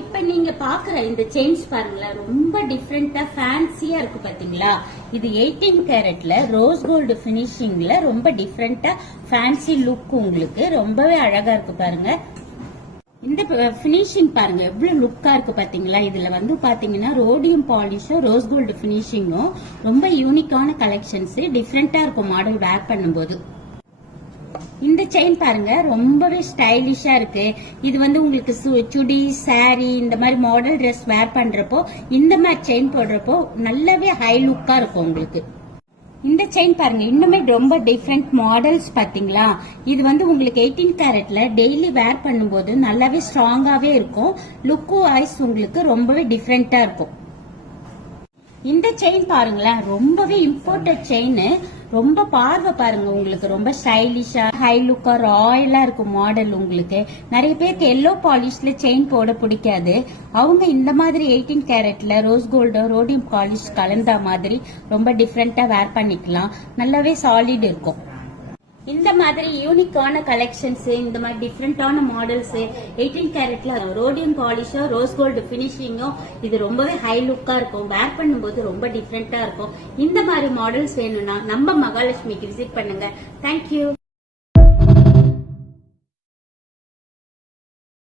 இப்ப நீங்க பாக்குற இந்த செயின்ஸ் பாருங்களேன், ரொம்ப டிஃப்ரெண்டா ஃபேன்சியா இருக்கு பாத்தீங்களா. இது 18 கேரட்ல ரோஸ் கோல்டு பினிஷிங்ல ரொம்ப டிஃப்ரெண்டா ஃபேன்சி லுக், உங்களுக்கு ரொம்பவே அழகா இருக்கு பாருங்க. இந்த பினிஷிங் பாருங்க எவ்வளவு லுக்கா இருக்கு பாத்தீங்களா. இதுல வந்து பாத்தீங்கன்னா ரோடியம் பாலிஷும் ரோஸ் கோல்டு பினிஷிங்கும் ரொம்ப யூனிக்கான கலெக்ஷன்ஸ், டிஃப்ரெண்டா இருக்கும் மாடல் வேர் பண்ணும்போது. இந்த செயின் பாருங்க ரொம்பவே ஸ்டைலிஷா இருக்கு. இது வந்து உங்களுக்கு சுடி சாரி இந்த மாதிரி மாடல் ட்ரெஸ் வேர் பண்றப்போ இந்த மாதிரி செயின் போடுறப்போ நல்லாவே ஹை லுக்கா இருக்கும் உங்களுக்கு. இந்த செயின் பாருங்க இன்னுமே ரொம்ப டிஃப்ரெண்ட் மாடல்ஸ் பாத்தீங்களா. இது வந்து உங்களுக்கு 18 கேரட்ல டெய்லி வேர் பண்ணும்போது நல்லாவே ஸ்ட்ராங்காவே இருக்கும். லுக்கு வைஸ் உங்களுக்கு ரொம்பவே டிஃப்ரெண்டா இருக்கும். இந்த செயின் பாருங்களேன் ரொம்பவே இம்போர்ட்டட் செயின். ரொம்ப பார்வை பாருங்க, உங்களுக்கு ரொம்ப ஸ்டைலிஷா ஹை லுக்கா ராயலா இருக்கும் மாடல். உங்களுக்கு நிறைய பேருக்கு எல்லோ பாலிஷ்ல செயின் போட பிடிக்காது. அவங்க இந்த மாதிரி 18 கேரட்ல ரோஸ் கோல்டு ரோடியம் பாலிஷ் கலந்த மாதிரி ரொம்ப டிஃப்ரெண்டா வேர் பண்ணிக்கலாம். நல்லாவே சாலிட் இருக்கும். இந்த மாதிரி யூனிக்கான கலெக்ஷன்ஸ், இந்த மாதிரி டிஃப்ரெண்டான மாடல்ஸ் 18 கேரட்ல ரோடியம் பாலிஷும் ரோஸ் கோல்டு பினிஷிங்கும் இது ரொம்பவே ஹை லுக்கா இருக்கும். வேர் பண்ணும்போது ரொம்ப டிஃப்ரெண்டா இருக்கும். இந்த மாதிரி மாடல்ஸ் வேணும்னா நம்ம மகாலட்சுமிக்கு விசிட் பண்ணுங்க. தேங்க்யூ.